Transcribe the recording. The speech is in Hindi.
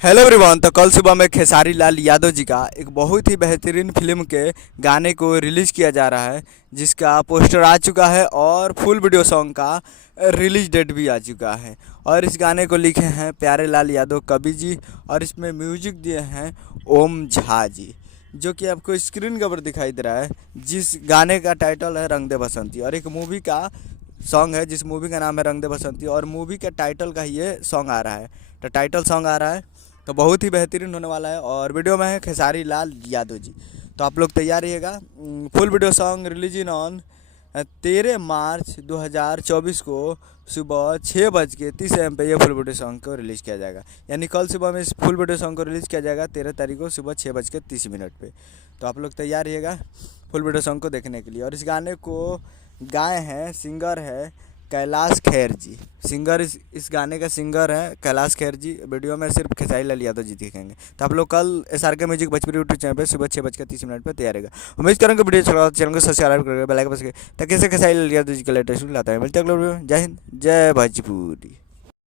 Hello everyone. तो कल सुबह में खेसारी लाल यादव जी का एक बहुत ही बेहतरीन फिल्म के गाने को रिलीज़ किया जा रहा है, जिसका पोस्टर आ चुका है और फुल वीडियो सॉन्ग का रिलीज डेट भी आ चुका है। और इस गाने को लिखे हैं प्यारे लाल यादव कवि जी, और इसमें म्यूजिक दिए हैं ओम झा जी, जो कि आपको स्क्रीन के ऊपर दिखाई दे रहा है। जिस गाने का टाइटल है रंग दे बसंती, और एक मूवी का सॉन्ग है जिस मूवी का नाम है रंग दे बसंती, और मूवी के टाइटल का ही ये सॉन्ग आ रहा है। तो टाइटल सॉन्ग आ रहा है, तो बहुत ही बेहतरीन होने वाला है। और वीडियो में है खेसारी लाल यादव जी। तो आप लोग तैयार रहिएगा। Full video song releasing on 13 मार्च 2024 को सुबह 6:30 AM पे ये फुल वीडियो सॉन्ग को रिलीज़ किया जाएगा। यानी कल सुबह में इस फुल वीडियो सॉन्ग को रिलीज़ किया जाएगा 13 तारीख को सुबह 6:30 पे। तो आप लोग तैयार रहिएगा फुल वीडियो सॉन्ग को देखने के लिए। और इस गाने को गाए हैं, सिंगर है कैलाश खेर जी। सिंगर इस गाने का सिंगर है कैलाश खेर जी। वीडियो में सिर्फ खेसारी लाल यादव जी दिखेंगे। तो आप लोग कल SRK music Bhojpuri YouTube channel पे सुबह 6:30 पर तैयार रहेगा। उम्मीद करेंगे वीडियो चला चैनल को सब्सक्राइब करके बेल आइकन बस ताकि ऐसे खेसारी लाल यादव जी का लेटेस्ट लाता है। मिलते हैं अगले वीडियो में। जय हिंद, जय भोजपुरी।